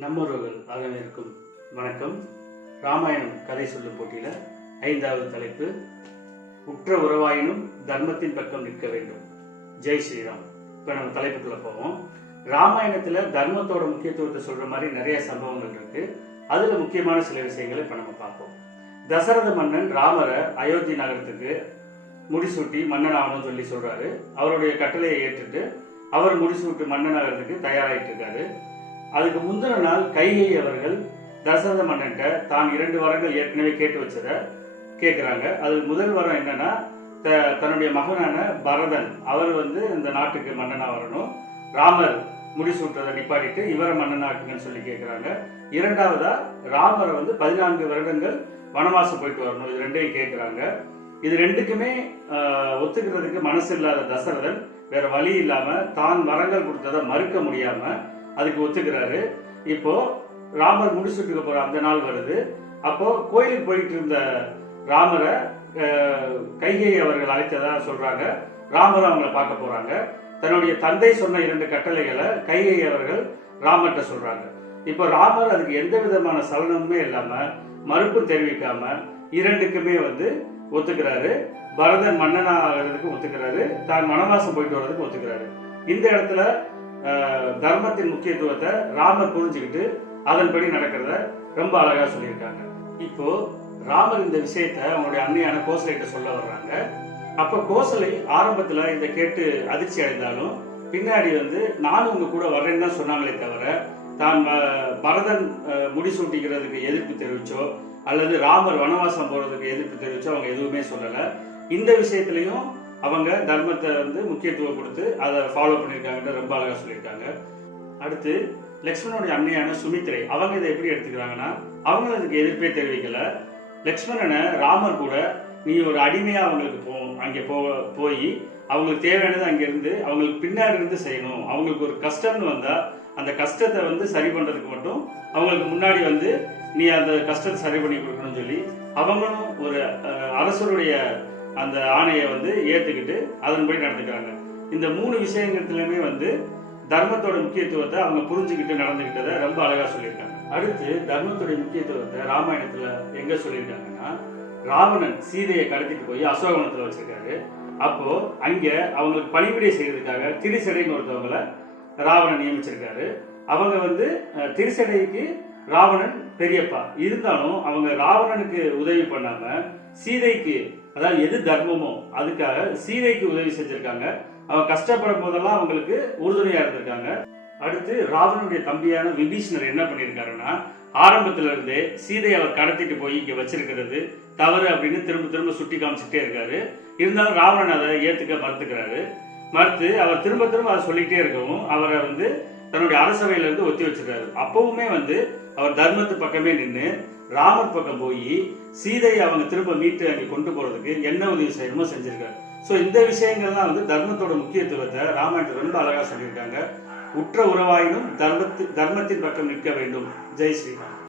நம்முறவுகள் அனைவருக்கும் வணக்கம். ராமாயணம் கதை சொல்லும் போட்டியில 5வது தலைப்பு, உற்ற உறவாயினும் தர்மத்தின் பக்கம் நிற்க வேண்டும். ஜெய் ஸ்ரீராம். இப்ப நம்ம தலைப்புக்குள்ள போவோம். ராமாயணத்துல தர்மத்தோட முக்கியத்துவத்தை சொல்ற மாதிரி நிறைய சம்பவங்கள் இருக்கு. அதுல முக்கியமான சில விஷயங்களை இப்ப நம்ம பார்ப்போம். தசரத மன்னன் ராமரை அயோத்தி நகரத்துக்கு முடிசூட்டி மன்னன் ஆகணும்னு சொல்லி சொல்றாரு. அவருடைய கட்டளையை ஏற்றுட்டு அவர் முடிசூட்டு மன்னன் ஆகிறதுக்கு தயாராயிட்டு இருக்காரு. அதுக்கு முந்தின நாள் கைகை அவர்கள் தசரத மன்னன்ட்ட தான் 2 வரங்கள் ஏற்கனவே கேட்டு வச்சதை கேட்கிறாங்க. அது முதல் வரம் என்னன்னா, தன்னுடைய மகனான பரதன் அவர் இந்த நாட்டுக்கு மன்னனா வரணும், ராமர் முடிசூட்டுறதை நிப்பாட்டிட்டு இவரை மன்னனாக்குங்கன்னு சொல்லி கேட்கிறாங்க. இரண்டாவதா ராமரை 14 வருடங்கள் வனவாசம் போயிட்டு வரணும். இது ரெண்டையும் கேட்கிறாங்க. இது ரெண்டுக்குமே ஒத்துக்கிறதுக்கு மனசு இல்லாத தசரதன் வேற வழி இல்லாம தான் வரங்கள் கொடுத்ததை மறுக்க முடியாம அதுக்கு ஒத்துக்கிறாரு. இப்போ ராமர் முடிசூட்டுக்க போற அந்த நாள் வருது. அப்போ கோயிலுக்கு போயிட்டு இருந்த ராமரை கைகை அவர்கள் அழைத்ததா சொல்றாங்க. ராமர் அவங்களை பார்க்க போறாங்க. தன்னுடைய தந்தை சொன்ன 2 கட்டளைகளை கைகை அவர்கள் ராமர்கிட்ட சொல்றாங்க. இப்போ ராமர் அதுக்கு எந்த விதமான சலனமுமே இல்லாம மறுப்பு தெரிவிக்காம இரண்டுக்குமே ஒத்துக்கிறாரு. பரதன் மன்னனா ஆகிறதுக்கு ஒத்துக்கிறாரு, தான் வனவாசம் போயிட்டு வர்றதுக்கு ஒத்துக்கிறாரு. இந்த இடத்துல தர்மத்தின் முக்கியத்துவத்தை ராமர் புரிஞ்சுக்கிட்டு அதன்படி நடக்கிறத ரொம்ப அழகா சொல்லியிருக்காங்க. இப்போ ராமர் இந்த விஷயத்த அவங்களுடைய அன்னையான கோசலைகிட்ட சொல்ல வர்றாங்க. அப்ப கோசலை ஆரம்பத்துல இதை கேட்டு அதிர்ச்சி அடைந்தாலும் பின்னாடி நானும் உங்க கூட வர்றேன்னு தான் சொன்னாங்களே தவிர தான் பரதன் முடிசூட்டிக்கிறதுக்கு எதிர்ப்பு தெரிவிச்சோ அல்லது ராமர் வனவாசம் போறதுக்கு எதிர்ப்பு தெரிவிச்சோ அவங்க எதுவுமே சொல்லல. இந்த விஷயத்திலையும் அவங்க தர்மத்தை முக்கியத்துவம் கொடுத்து அதை ஃபாலோ பண்ணியிருக்காங்கன்னு ரொம்ப அழகா சொல்லியிருக்காங்க. அடுத்து லக்ஷ்மணனுடைய அன்னையான சுமித்ரை அவங்க இதை எப்படி எடுத்துக்கிறாங்கன்னா, அவங்க அதுக்கு எதிர்ப்பே தெரிவிக்கல. லக்ஷ்மணனை ராமர் கூட நீ ஒரு அடிமையா அவங்களுக்கு அங்கே போய் அவங்களுக்கு தேவையானது அங்கிருந்து அவங்களுக்கு பின்னாடி இருந்து செய்யணும். அவங்களுக்கு ஒரு கஷ்டம்னு வந்தா அந்த கஷ்டத்தை சரி பண்றதுக்கு மட்டும் அவங்களுக்கு முன்னாடி நீ அந்த கஷ்டத்தை சரி பண்ணி கொடுக்கணும்னு சொல்லி அவங்களும் ஒரு அரசருடைய அந்த ஆணையை ஏற்றுக்கிட்டு அதன்படி நடந்துக்கிறாங்க. இந்த 3 விஷயங்கள்லயுமே தர்மத்தோட முக்கியத்துவத்தை அவங்க புரிஞ்சுக்கிட்டு நடந்துகிட்டதை ரொம்ப அழகா சொல்லியிருக்காங்க. அடுத்து தர்மத்துடைய முக்கியத்துவத்தை ராமாயணத்துல எங்க சொல்லியிருக்காங்கன்னா, ராவணன் சீதையை கடத்திட்டு போய் அசோகவனத்துல வச்சிருக்காரு. அப்போ அங்க அவங்களுக்கு பணிவிடை செய்யறதுக்காக திரிசடைன்னு ஒருத்தவங்களை ராவணன் நியமிச்சிருக்காரு. அவங்க திரிசடைக்கு ராவணன் பெரியப்பா இருந்தாலும் அவங்க ராவணனுக்கு உதவி பண்ணாம சீதைக்கு, அதாவது எது தர்மமோ அதுக்காக சீதைக்கு உதவி செஞ்சிருக்காங்க. அவங்க கஷ்டப்படும் போதெல்லாம் அவங்களுக்கு உறுதுணையா இருந்திருக்காங்க. அடுத்து ராவணனுடைய தம்பியான விபீஷணர் என்ன பண்ணிருக்காருன்னா, ஆரம்பத்துல இருந்தே சீதையை அவர் கடத்திட்டு போய் இங்க வச்சிருக்கிறது தவறு அப்படின்னு திரும்ப திரும்ப சுட்டி காமிச்சுட்டே இருக்காரு. இருந்தாலும் ராவணன் அதை ஏத்துக்க மறுத்து அவர் திரும்ப திரும்ப அதை சொல்லிட்டே இருக்கவும் அவரை தன்னுடைய அரசவையில இருந்து ஒத்தி வச்சிருக்காரு. அப்பவுமே அவர் தர்மத்து பக்கமே நின்று ராமர் பக்கம் போய் சீதையை அவங்க திரும்ப மீட்டு அங்கே கொண்டு போறதுக்கு என்ன உதவி செய்யணுமோ செஞ்சிருக்காரு. ஸோ இந்த விஷயங்கள்லாம் தர்மத்தோட முக்கியத்துவத்தை ராமாயணத்தை ரொம்ப அழகா சொல்லியிருக்காங்க. உற்ற உறவாயினும் தர்மத்தின் பக்கம் நிற்க வேண்டும். ஜெய் ஸ்ரீராம்.